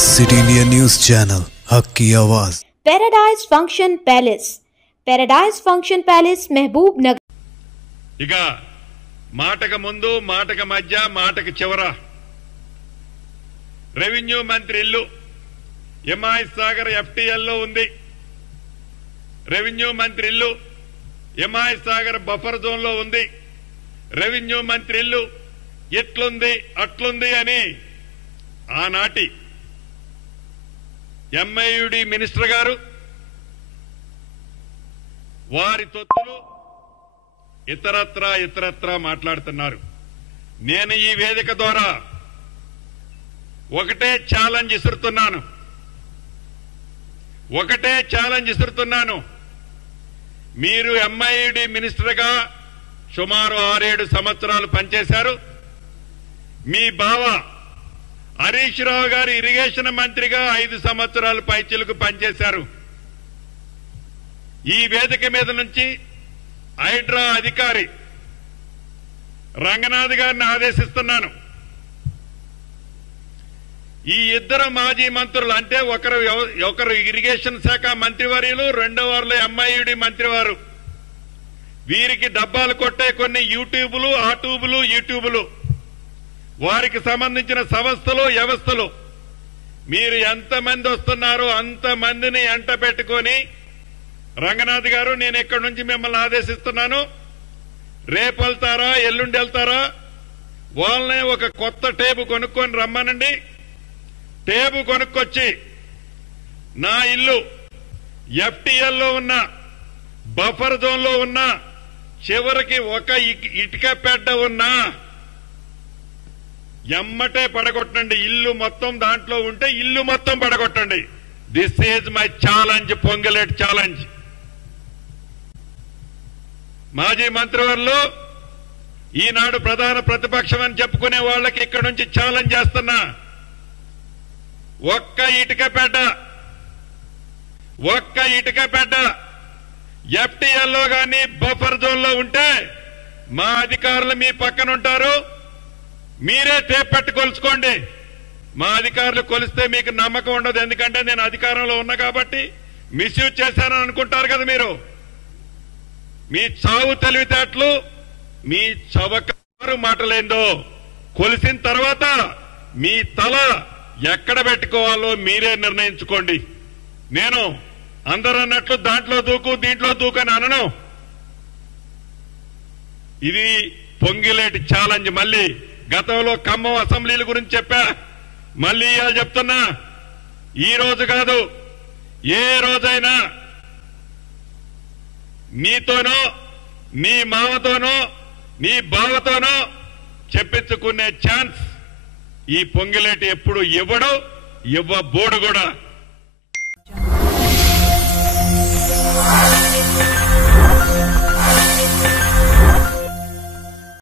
City India news channel हक की आवाज़। Paradise function palace, paradise function palace महबूब नगर। ఇక మాటక ముందు మాటక మధ్య మాటక చివర రెవెన్యూ మంత్రి ఇల్లు ఎంఐ సాగర్ ఎఫ్టీఎల్ లో ఉంది. రెవెన్యూ మంత్రి ఇల్లు ఎంఐ సాగర్ బఫర్ జోన్ లో ఉంది. రెవెన్యూ మంత్రి ఇల్లు ఇట్లుంది అట్లుంది అని ఆనాటి ఎంఐయుడి మినిస్టర్ గారు వారి తొత్తులు ఇతరత్రా మాట్లాడుతున్నారు. నేను ఈ వేదిక ద్వారా ఒకటే ఛాలెంజ్ ఇస్తున్నాను. మీరు ఎంఐయుడి మినిస్టర్ గా సుమారు 6-7 సంవత్సరాలు పనిచేశారు. మీ బావ హరీష్ రావు గారు ఇరిగేషన్ మంత్రిగా 5 సంవత్సరాలు పైచిలకు పనిచేశారు. ఈ వేదిక మీద నుంచి హైడ్రా అధికారి రంగనాథ్ గారిని ఆదేశిస్తున్నాను. ఈ ఇద్దరు మాజీ మంత్రులు అంటే ఒకరు ఇరిగేషన్ శాఖ మంత్రివర్యులు, రెండో వారిలో ఎంఐయుడి మంత్రివారు, వీరికి డబ్బాలు కొట్టే కొన్ని యూట్యూబులు వారికి సంబంధించిన సంస్థలు వ్యవస్థలు మీరు ఎంతమంది వస్తున్నారో అంతమందిని ఎంట పెట్టుకొని రంగనాథ్ గారు నేను ఇక్కడి నుంచి మిమ్మల్ని ఆదేశిస్తున్నాను. రేపు వెళ్తారా ఎల్లుండి వెళ్తారా వాళ్ళనే ఒక కొత్త టేబు కొనుక్కొని రమ్మనండి. టేబు కొనుక్కొచ్చి నా ఇల్లు ఎఫ్టీఎల్ లో ఉన్న బఫర్ జోన్ లో ఉన్న చివరికి ఒక ఇటుక పెడ్డ ఉన్నా ఎమ్మటే పడగొట్టండి. ఇల్లు మొత్తం దాంట్లో ఉంటే ఇల్లు మొత్తం పడగొట్టండి. This is my challenge, Ponguleti challenge. మాజీ మంత్రివర్లు ఈనాడు ప్రధాన ప్రతిపక్షం అని చెప్పుకునే వాళ్ళకి ఇక్కడ నుంచి ఛాలెంజ్ చేస్తున్నా. ఒక్క ఇటుక పెడ్డ ఎఫ్టీఎల్ లో గాని బఫర్ జోన్ లో ఉంటే మా అధికారులు మీ పక్కన ఉంటారు. మీరే టేప్ పెట్టి కొలుచుకోండి. మా అధికారులు కొలిస్తే మీకు నమ్మకం ఉండదు. ఎందుకంటే నేను అధికారంలో ఉన్నా కాబట్టి మిస్యూజ్ చేశానని అనుకుంటారు కదా మీరు. మీ చావు తెలివితేటలు, మీ చవకారు మాటలేందో కొలిసిన తర్వాత మీ తల ఎక్కడ పెట్టుకోవాలో మీరే నిర్ణయించుకోండి. నేను అందరూ అన్నట్లు దాంట్లో దూకు దీంట్లో దూకు అని అనను. ఇది పొంగిలేటి ఛాలెంజ్. మళ్ళీ గతంలో ఖమ్మం అసెంబ్లీల గురించి చెప్పా, మళ్ళీ ఇవాళ చెప్తున్నా. ఈ రోజు కాదు, ఏ రోజైనా నీతోనో నీ మామతోనో నీ బావతోనో చెప్పించుకునే ఛాన్స్ ఈ పొంగిలేటి ఎప్పుడు ఇవ్వబోడు కూడా.